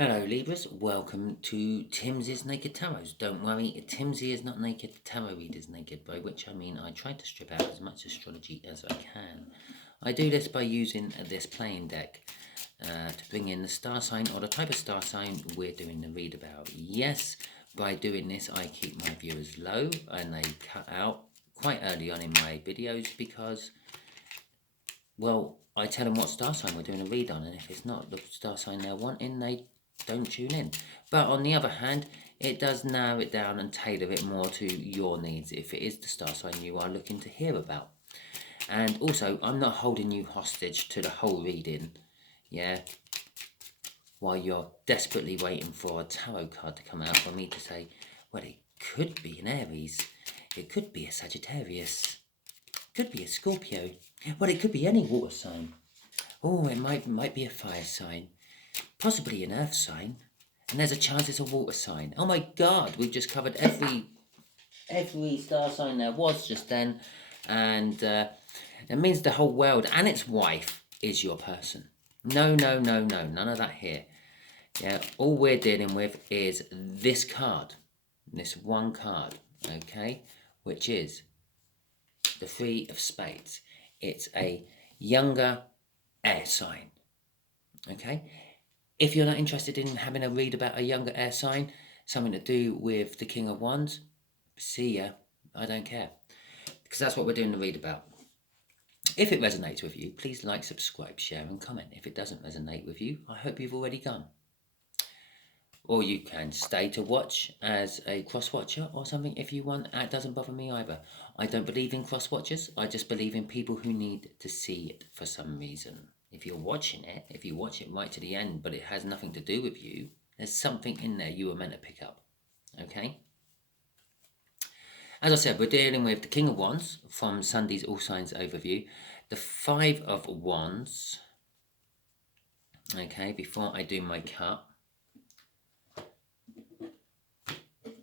Hello Libras, welcome to Timsy's Naked Tarot. Don't worry, Timsy is not naked, the tarot reader is naked, by which I mean I try to strip out as much astrology as I can. I do this by using this playing deck to bring in the star sign or the type of star sign we're doing the read about. Yes, by doing this I keep my viewers low and they cut out quite early on in my videos because, well, I tell them what star sign we're doing a read on, and if it's not the star sign they're wanting, they don't tune in. But on the other hand, it does narrow it down and tailor it more to your needs if it is the star sign you are looking to hear about. And also, I'm not holding you hostage to the whole reading, yeah, while you're desperately waiting for a tarot card to come out for me to say, well, it could be an Aries, it could be a Sagittarius, it could be a Scorpio, well, it could be any water sign. Oh, it might be a fire sign, possibly an earth sign, and there's a chance it's a water sign. Oh my God, we've just covered every star sign there was just then, and it means the whole world and its wife is your person. No, no, no, no, none of that here. Yeah, all we're dealing with is this card, this one card, okay, which is the Three of Spades. It's a younger air sign, okay? If you're not interested in having a read about a younger air sign, something to do with the King of Wands, see ya, I don't care. Because that's what we're doing the read about. If it resonates with you, please like, subscribe, share and comment. If it doesn't resonate with you, I hope you've already gone. Or you can stay to watch as a cross-watcher or something if you want. That doesn't bother me either. I don't believe in cross-watchers. I just believe in people who need to see it for some reason. If you're watching it, if you watch it right to the end, but it has nothing to do with you, there's something in there you were meant to pick up. Okay? As I said, we're dealing with the King of Wands from Sunday's All Signs overview. The Five of Wands. Okay, before I do my cut.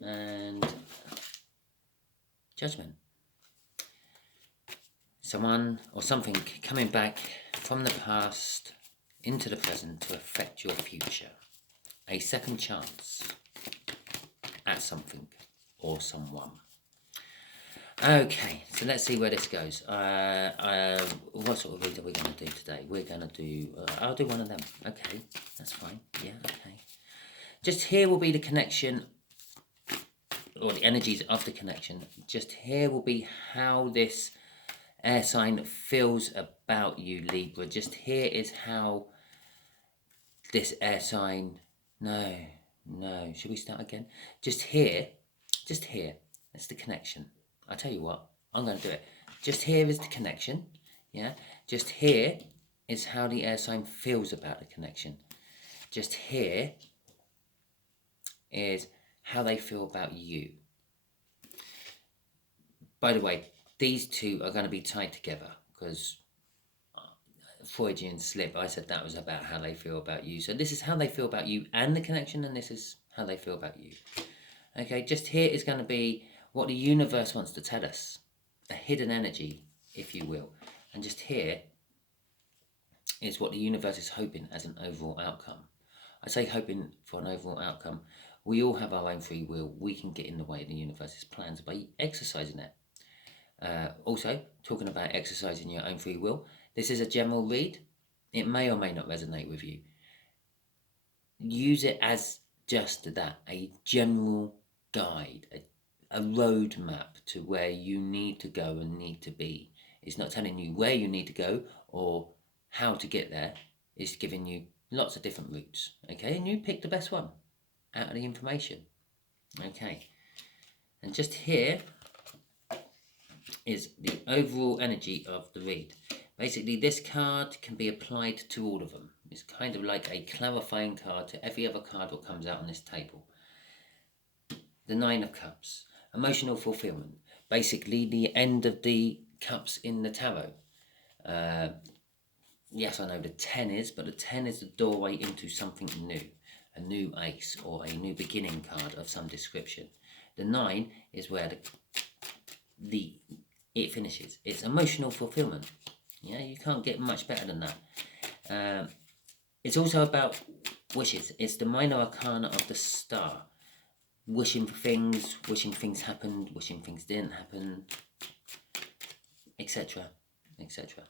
And Judgment. Someone or something coming back from the past into the present to affect your future. A second chance at something or someone. Okay, so let's see where this goes. What sort of read are we going to do today? We're going to do, I'll do one of them. Okay, that's fine. Yeah, okay. Just here will be the connection, or the energies of the connection. Just here will be how this air sign feels about you, Libra. Just here is how this air sign... No. Should we start again? Just here. That's the connection. I'll tell you what. I'm going to do it. Just here is the connection. Yeah. Just here is how the air sign feels about the connection. Just here is how they feel about you. By the way, these two are going to be tied together because Freudian slip, I said that was about how they feel about you. So this is how they feel about you and the connection, and this is how they feel about you. Okay, just here is going to be what the universe wants to tell us. A hidden energy, if you will. And just here is what the universe is hoping as an overall outcome. I say hoping for an overall outcome. We all have our own free will. We can get in the way of the universe's plans by exercising it. Also, talking about exercising your own free will, this is a general read. It may or may not resonate with you. Use it as just that, a general guide, a roadmap to where you need to go and need to be. It's not telling you where you need to go or how to get there. It's giving you lots of different routes, okay? And you pick the best one out of the information, okay? And just here is the overall energy of the read. Basically, this card can be applied to all of them. It's kind of like a clarifying card to every other card that comes out on this table. The Nine of Cups, emotional fulfillment. Basically, the end of the cups in the tarot. Yes, I know the 10 is, but the 10 is the doorway into something new. A new ace or a new beginning card of some description. The 9 is where it finishes. It's emotional fulfillment. Yeah, you can't get much better than that. It's also about wishes. It's the minor arcana of the star. Wishing for things, wishing things happened, wishing things didn't happen, etc. etc.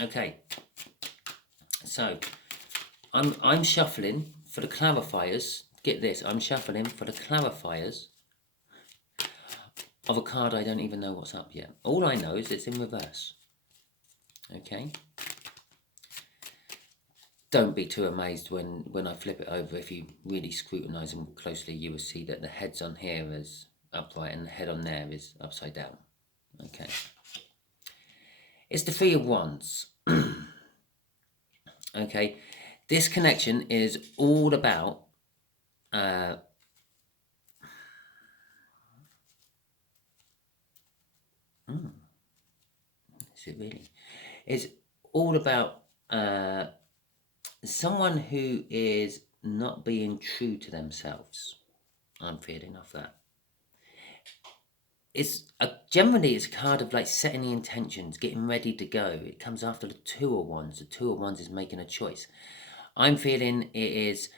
Okay. So I'm shuffling for the clarifiers. Get this, I'm shuffling for the clarifiers of a card I don't even know what's up yet. All I know is it's in reverse. Okay? Don't be too amazed when I flip it over. If you really scrutinise them closely, you will see that the head's on here is upright and the head on there is upside down. Okay. It's the Three of Wands. Okay. This connection is all about is it really? It's all about someone who is not being true to themselves. I'm feeling off that. It's generally it's a card of like setting the intentions, getting ready to go. It comes after the Two of Wands. The Two of Wands is making a choice. I'm feeling it is.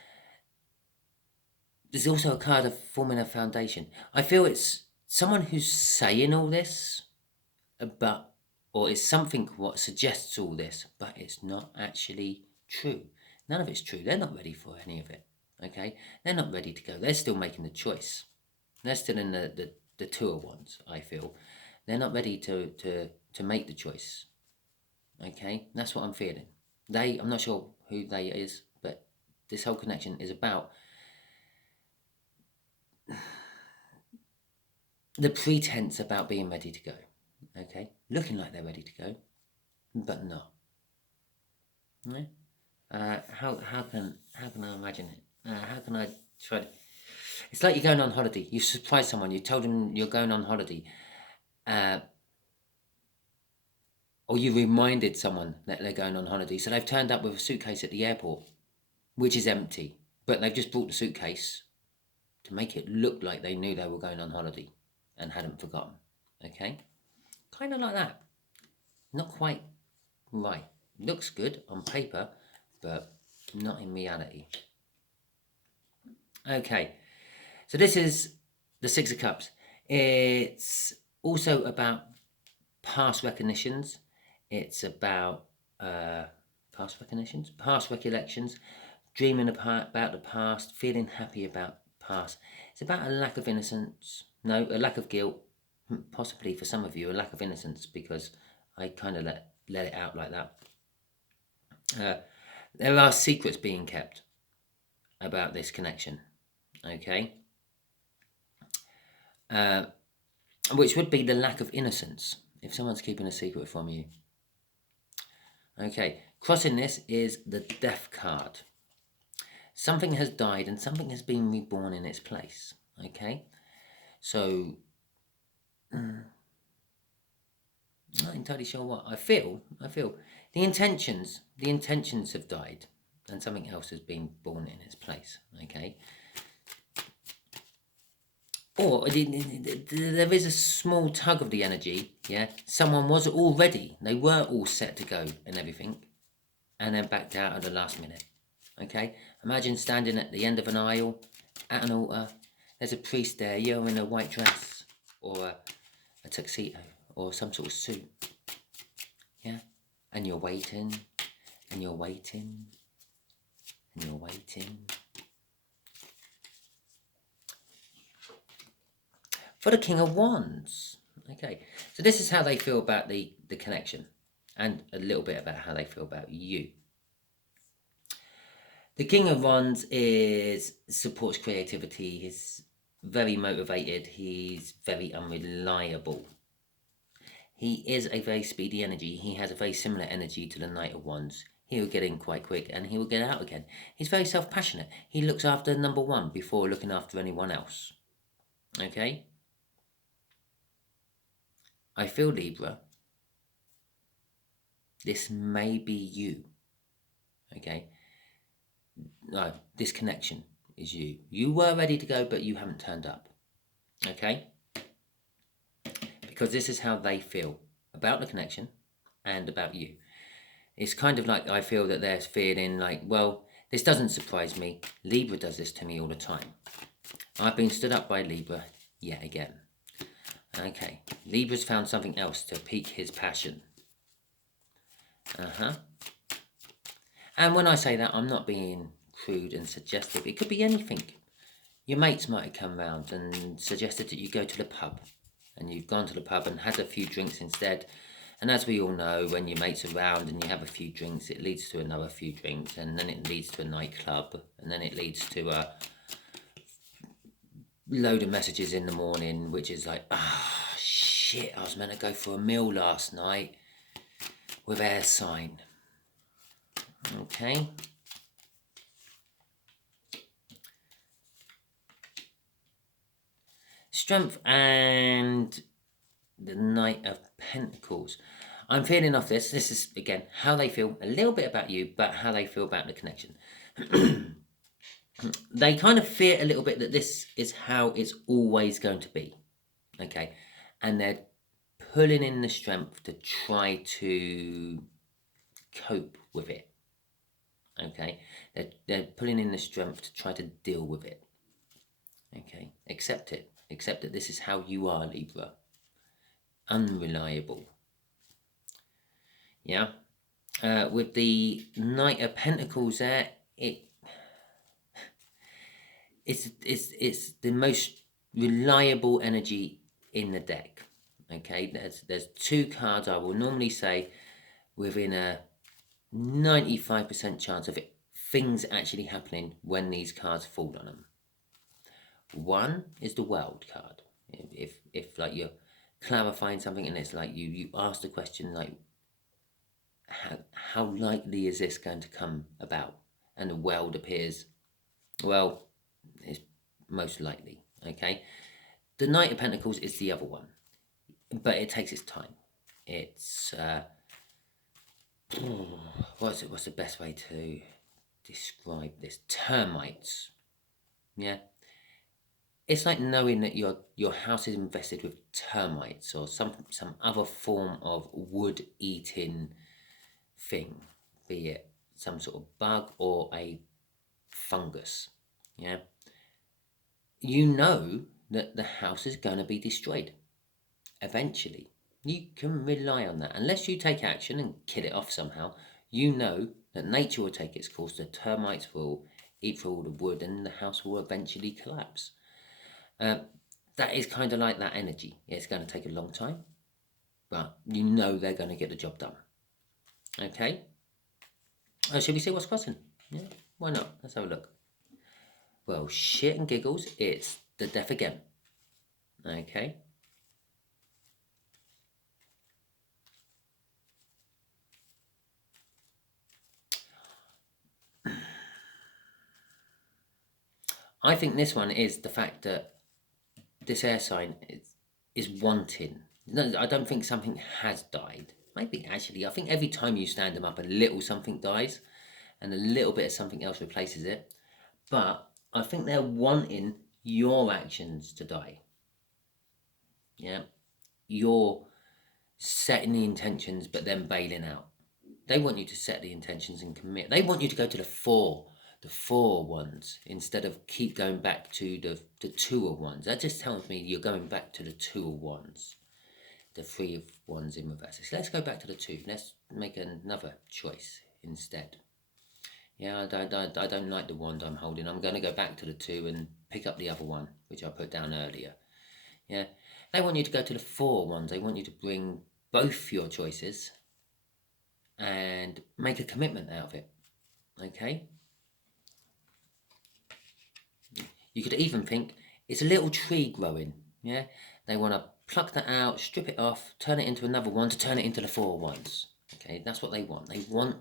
There's also a card of forming a foundation. I feel it's someone who's saying all this, or it's something what suggests all this, but it's not actually true. None of it's true. They're not ready for any of it. Okay, they're not ready to go. They're still making the choice. They're still in the Two of Wands. I feel they're not ready to make the choice. Okay, that's what I'm feeling. I'm not sure who they is, but this whole connection is about the pretense about being ready to go. Okay, looking like they're ready to go, but not. Yeah. How can I imagine it? How can I try to... It's like you're going on holiday. You surprise someone. You told them you're going on holiday, or you reminded someone that they're going on holiday. So they've turned up with a suitcase at the airport, which is empty, but they've just brought the suitcase to make it look like they knew they were going on holiday and hadn't forgotten. Okay, kind of like that. Not quite right. Looks good on paper, but not in reality. Okay, so this is the Six of Cups. It's also about past recognitions. It's about past recognitions, past recollections, dreaming about the past, feeling happy about the past. It's about a lack of innocence. No, a lack of guilt. Possibly for some of you, a lack of innocence, because I kind of let it out like that. There are secrets being kept about this connection. Okay. Which would be the lack of innocence if someone's keeping a secret from you. Okay, crossing this is the Death card. Something has died and something has been reborn in its place. Okay, so I'm not entirely sure what I feel. The intentions have died and something else has been born in its place. Okay. Or there is a small tug of the energy, yeah? Someone was all ready. They were all set to go and everything, and then backed out at the last minute, okay? Imagine standing at the end of an aisle, at an altar. There's a priest there, you're in a white dress, or a tuxedo, or some sort of suit, yeah? And you're waiting, and you're waiting, and you're waiting. For the King of Wands. Okay, so this is how they feel about the connection, and a little bit about how they feel about you. The King of Wands supports creativity. He's very motivated. He's very unreliable. He is a very speedy energy. He has a very similar energy to the Knight of Wands. He will get in quite quick and he will get out again. He's very self-passionate. He looks after number one before looking after anyone else. Okay? I feel, Libra, this may be you. Okay? No, this connection is you. You were ready to go, but you haven't turned up. Okay? Because this is how they feel about the connection and about you. It's kind of like I feel that they're feeling like, well, This doesn't surprise me. Libra does this to me all the time. I've been stood up by Libra yet again. Okay, Libra's found something else to pique his passion. And when I say that, I'm not being crude and suggestive. It could be anything. Your mates might have come round and suggested that you go to the pub. And you've gone to the pub and had a few drinks instead. And as we all know, when your mates are around and you have a few drinks, it leads to another few drinks. And then it leads to a nightclub. And then it leads to a load of messages in the morning, which is like, shit, I was meant to go for a meal last night with air sign. Okay. Strength and the Knight of Pentacles. I'm feeling off this. This is, again, how they feel. A little bit about you, but how they feel about the connection. They kind of fear a little bit that this is how it's always going to be. Okay. And they're pulling in the strength to try to cope with it. Okay. They're pulling in the strength to try to deal with it. Okay. Accept it. Accept that this is how you are, Libra. Unreliable. Yeah. With the Knight of Pentacles there, it's the most reliable energy in the deck. Okay, there's two cards I will normally say within a 95% chance of things actually happening when these cards fall on them. One is the World card. If like you're clarifying something and it's like you ask the question like, how likely is this going to come about? And the world appears, well, it's most likely. Okay, the Knight of Pentacles is the other one, but it takes its time. It's what's the best way to describe this? Termites. Yeah, it's like knowing that your house is infested with termites or some other form of wood-eating thing, be it some sort of bug or a fungus. Yeah, you know that the house is going to be destroyed eventually. You can rely on that. Unless you take action and kill it off somehow, you know that nature will take its course, the termites will eat through all the wood and the house will eventually collapse. That is kind of like that energy. It's going to take a long time, but you know they're going to get the job done. Okay? Should we see what's crossing? Yeah, why not? Let's have a look. Well, shit and giggles, it's the Death again. Okay? I think this one is the fact that this air sign is wanting. No, I don't think something has died. Maybe actually, I think every time you stand them up, a little something dies and a little bit of something else replaces it. But I think they're wanting your actions to die. Yeah. You're setting the intentions, but then bailing out. They want you to set the intentions and commit. They want you to go to the four ones instead of keep going back to the 2 of wands. That just tells me you're going back to the 2 of wands. The 3 of wands in reverse. So let's go back to the 2. Let's make another choice instead. Yeah, I don't like the wand I'm holding. I'm going to go back to the 2 and pick up the other one, which I put down earlier. Yeah, they want you to go to the 4 ones. They want you to bring both your choices and make a commitment out of it. Okay? You could even think it's a little tree growing. Yeah, they want to pluck that out, strip it off, turn it into another one to turn it into the 4 ones. Okay, that's what they want. They want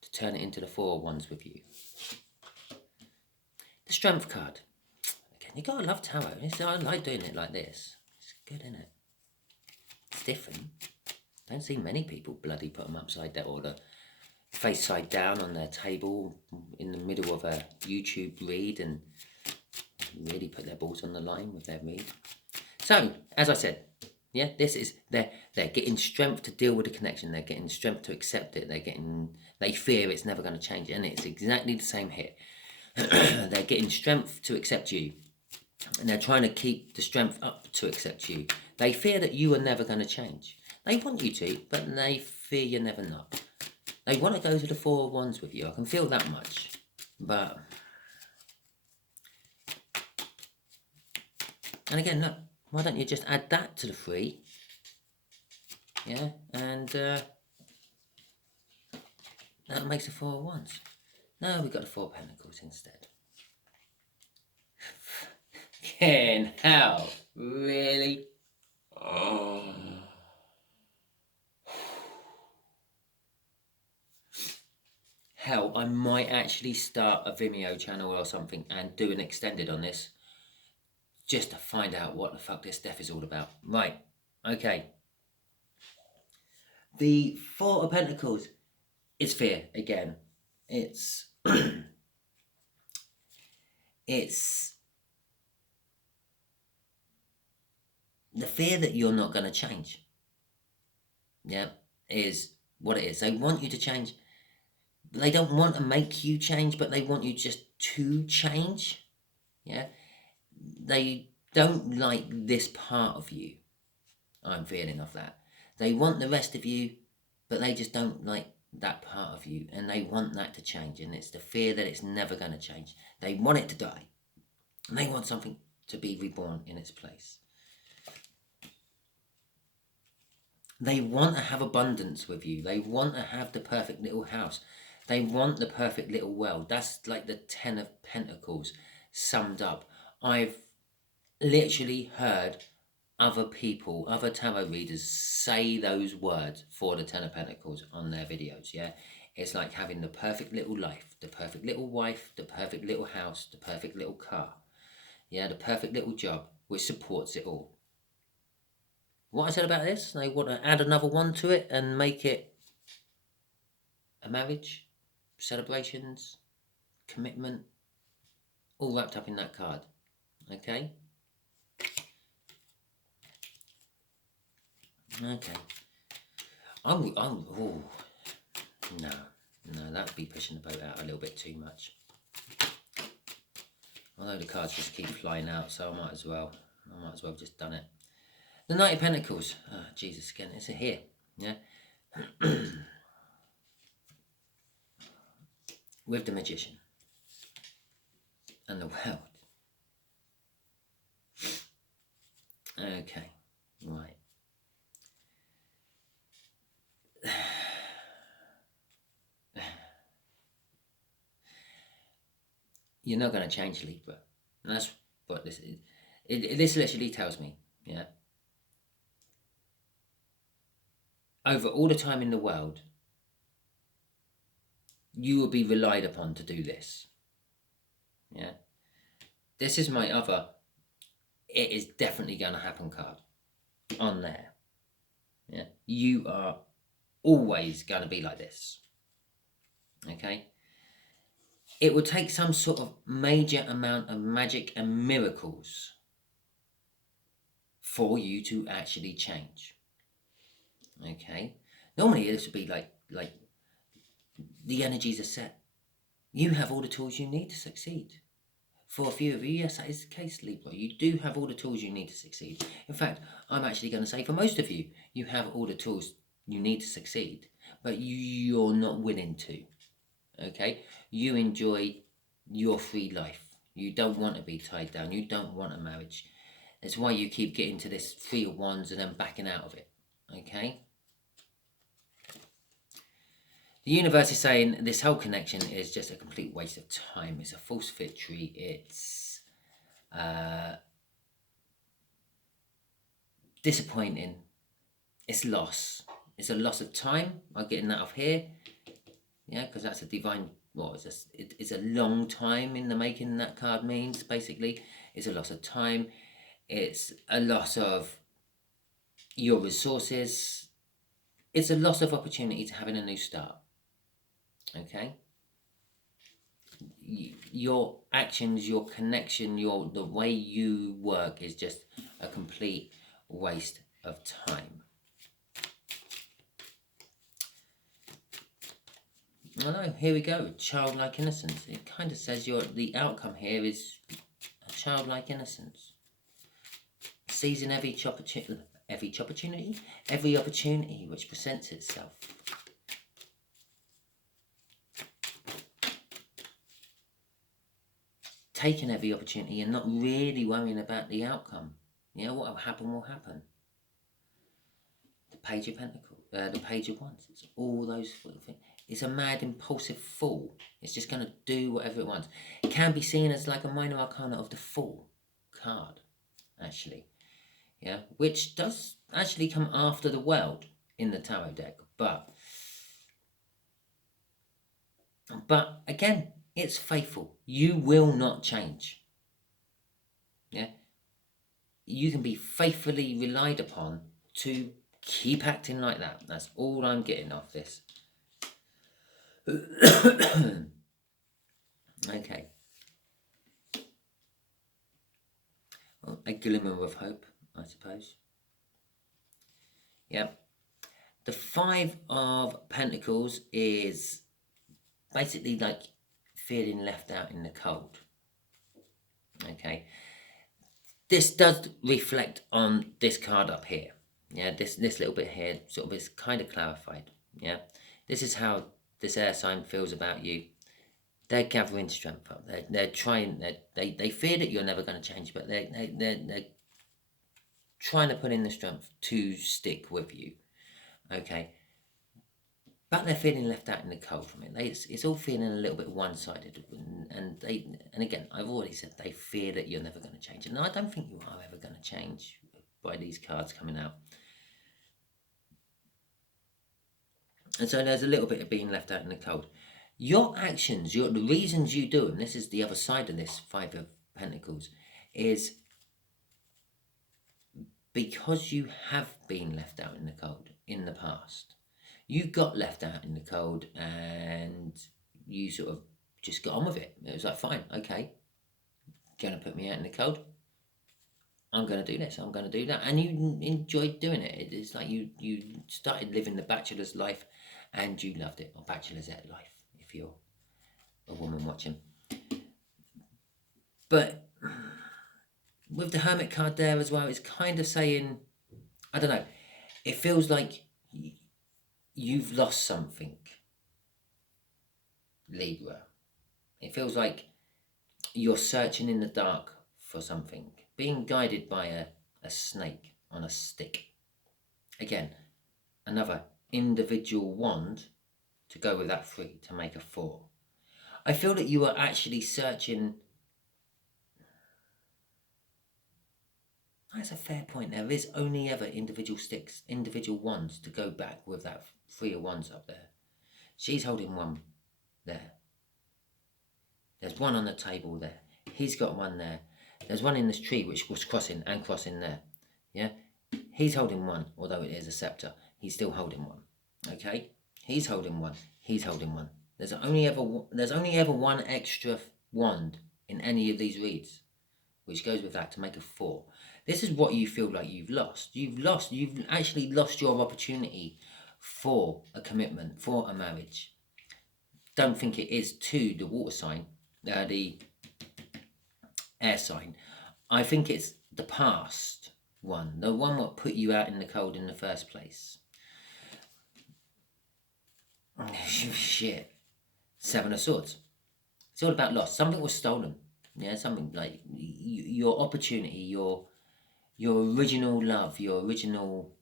to turn it into the 4 ones with you. The Strength card. Again, you gotta love tarot. I like doing it like this. It's good, isn't it? It's different. Don't see many people bloody put them upside down or the face side down on their table in the middle of a YouTube read and really put their balls on the line with their read. So, as I said, Yeah, this is they're getting strength to deal with the connection. They're getting strength to accept it. They fear it's never going to change, and it's exactly the same here. They're getting strength to accept you, and they're trying to keep the strength up to accept you. They fear that you are never going to change. They want you to, but they fear you're never not. They want to go to the Four of Wands with you. I can feel that much, but and again, look, why don't you just add that to the 3? Yeah, and that makes the Four of Wands. No, we got the Four of Pentacles instead. Ken, how? Really? Oh. Hell, I might actually start a Vimeo channel or something and do an extended on this, just to find out what the fuck this death is all about. Right, okay. The Four of Pentacles is fear again. It's it's the fear that you're not going to change. Yeah, is what it is. They want you to change. They don't want to make you change, but they want you just to change. Yeah, they don't like this part of you. I'm feeling of that. They want the rest of you, but they just don't like that part of you, and they want that to change, and it's the fear that it's never going to change. They want it to die, and they want something to be reborn in its place. They want to have abundance with you. They want to have the perfect little house. They want the perfect little world. That's like the 10 of Pentacles summed up. I've literally heard other people, other tarot readers say those words for the 10 of Pentacles on their videos, yeah? It's like having the perfect little life, the perfect little wife, the perfect little house, the perfect little car, yeah? The perfect little job, which supports it all. What I said about this, they want to add another one to it and make it a marriage, celebrations, commitment, all wrapped up in that card, okay? Okay. Oh, no, that'd be pushing the boat out a little bit too much. Although the cards just keep flying out, so I might as well have just done it. The Knight of Pentacles. Oh, Jesus, again, it's here, yeah? With the Magician and the World. Okay, right. You're not going to change, Libra. And that's what this is. This literally tells me, yeah? Over all the time in the world, you will be relied upon to do this. Yeah? This is my other, it is definitely going to happen card on there. Yeah? You are always going to be like this. Okay? It will take some sort of major amount of magic and miracles for you to actually change. Okay? Normally this would be like the energies are set. You have all the tools you need to succeed. For a few of you, yes, that is the case, Libra. You do have all the tools you need to succeed. In fact, I'm actually going to say for most of you, you have all the tools you need to succeed, but you're not willing to. Okay? You enjoy your free life. You don't want to be tied down. You don't want a marriage. That's why you keep getting to this 3 of Wands and then backing out of it. Okay? The universe is saying this whole connection is just a complete waste of time. It's a false victory. It's disappointing. It's loss. It's a loss of time. I'm getting that off here. Yeah, because that's a divine... Well, it's a long time in the making, that card means, basically. It's a loss of time. It's a loss of your resources. It's a loss of opportunity to having a new start. Okay? Your actions, your connection, the way you work is just a complete waste of time. I know, here we go, childlike innocence. It kind of says the outcome here is a childlike innocence. Seizing every opportunity which presents itself. Taking every opportunity and not really worrying about the outcome. You know, what will happen will happen. The Page of Pentacles, the Page of Wands. It's all those things. It's a mad, impulsive fool. It's just going to do whatever it wants. It can be seen as like a minor arcana of the Fool card, actually. Yeah, which does actually come after the World in the tarot deck. But again, it's faithful. You will not change. Yeah, you can be faithfully relied upon to keep acting like that. That's all I'm getting off this. Okay. Well, a glimmer of hope, I suppose. Yeah. The Five of Pentacles is basically like feeling left out in the cold. Okay. This does reflect on this card up here. Yeah, this little bit here sort of is kind of clarified. Yeah. This is how this air sign feels about you. They're gathering strength up. They're trying. They fear that you're never going to change, but they're trying to put in the strength to stick with you. Okay, but they're feeling left out in the cold from it. It's all feeling a little bit one-sided, and again, I've already said they fear that you're never going to change, and I don't think you are ever going to change by these cards coming out. And so there's a little bit of being left out in the cold. Your actions, the reasons you do, and this is the other side of this Five of Pentacles, is because you have been left out in the cold in the past. You got left out in the cold and you sort of just got on with it. It was like, fine, okay, going to put me out in the cold. I'm going to do this, I'm going to do that. And you enjoyed doing it. It's like you started living the bachelor's life and you loved it, or bachelorette life, if you're a woman watching. But with the Hermit card there as well, it's kind of saying, I don't know, it feels like you've lost something, Libra. It feels like you're searching in the dark for something, being guided by a snake on a stick. Again, another individual wand to go with that 3 to make a 4. I feel that you are actually searching. That's a fair point. There is only ever individual sticks, individual wands to go back with that 3 of Wands up there. She's holding one there. There's one on the table there. He's got one there. There's one in this tree which was crossing there. Yeah? He's holding one, although it is a scepter. He's still holding one. Okay? He's holding one. He's holding one. There's only ever one extra wand in any of these reads, which goes with that to make a 4. This is what you feel like you've lost. You've actually lost your opportunity for a commitment, for a marriage. Don't think it is to the water sign, the air sign. I think it's the past one, the one that put you out in the cold in the first place. Shit. 7 of Swords. It's all about loss. Something was stolen. Yeah, something like your opportunity, your original love, your original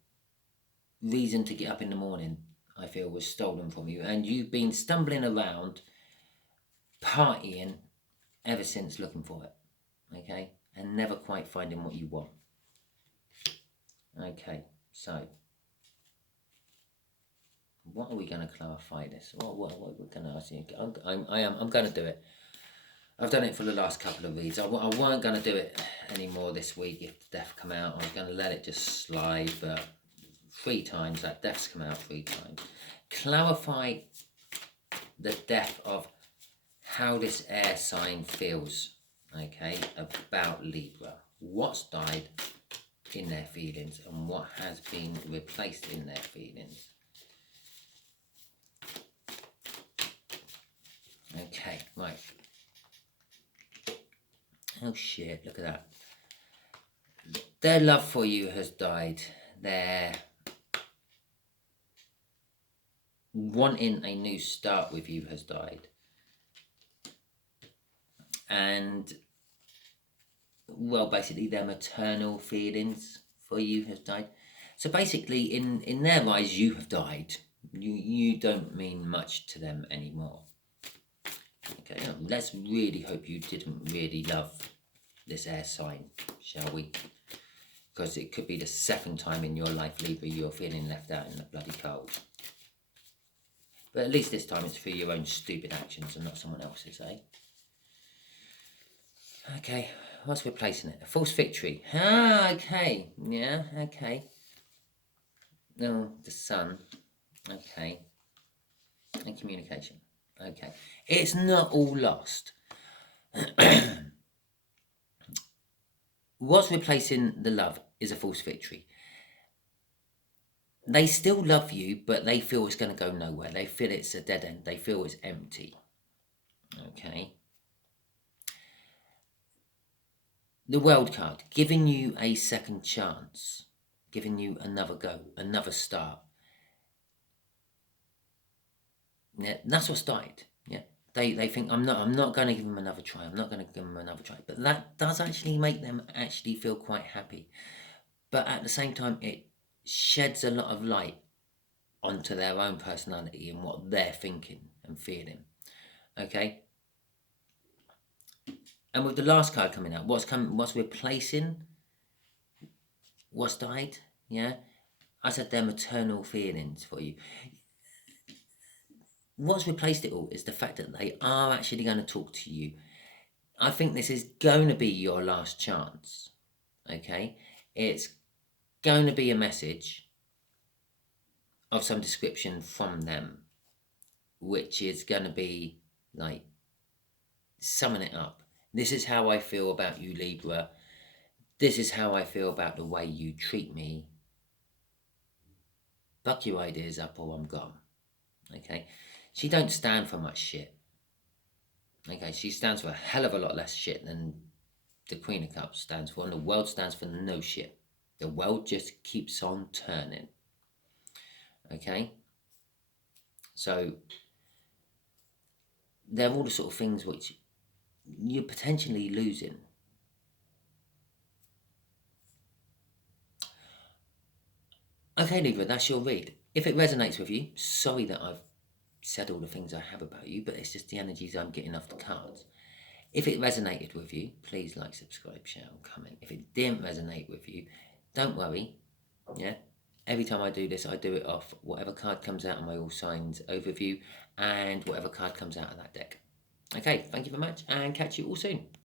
reason to get up in the morning, I feel, was stolen from you. And you've been stumbling around, partying ever since, looking for it. Okay? And never quite finding what you want. Okay, so what are we going to clarify this? What are we going to ask you? I'm going to do it. I've done it for the last couple of reads. I weren't going to do it anymore this week if the death come out. I was going to let it just slide, but 3 times, that death's come out 3 times. Clarify the depth of how this air sign feels, okay, about Libra. What's died in their feelings and what has been replaced in their feelings. Okay, right. Oh shit, look at that. Their love for you has died. Their wanting a new start with you has died. And, well, basically their maternal feelings for you has died. So basically, in their eyes, you have died. You don't mean much to them anymore. Okay, let's really hope you didn't really love this air sign, shall we? Because it could be the second time in your life, Libra, you're feeling left out in the bloody cold. But at least this time it's for your own stupid actions and not someone else's, eh? Okay, what's replacing it? A false victory. Ah, okay. Yeah, okay. No, the sun. Okay. And communication. Okay. It's not all lost. What's replacing the love is a false victory. They still love you, but they feel it's going to go nowhere. They feel it's a dead end. They feel it's empty. Okay. The World card, giving you a second chance, giving you another go, another start. Yeah, that's what started. Yeah. They think I'm not going to give them another try. I'm not going to give them another try. But that does actually make them actually feel quite happy. But at the same time, it sheds a lot of light onto their own personality and what they're thinking and feeling. Okay. And with the last card coming out, what's replacing what's died? Yeah. I said their maternal feelings for you. What's replaced it all is the fact that they are actually going to talk to you. I think this is going to be your last chance. Okay. It's going to be a message of some description from them, which is going to be like, summing it up. This is how I feel about you, Libra. This is how I feel about the way you treat me. Buck your ideas up or I'm gone. Okay. She don't stand for much shit. Okay. She stands for a hell of a lot less shit than the Queen of Cups stands for. And the world stands for no shit. The world just keeps on turning. Okay. So they're all the sort of things which you're potentially losing. Okay, Libra, that's your read. If it resonates with you, sorry that I've said all the things I have about you, but it's just the energies I'm getting off the cards. If it resonated with you, please like, subscribe, share, and comment. If it didn't resonate with you, don't worry. Yeah. Every time I do this, I do it off whatever card comes out of my all signs overview and whatever card comes out of that deck. Okay, thank you very much and catch you all soon.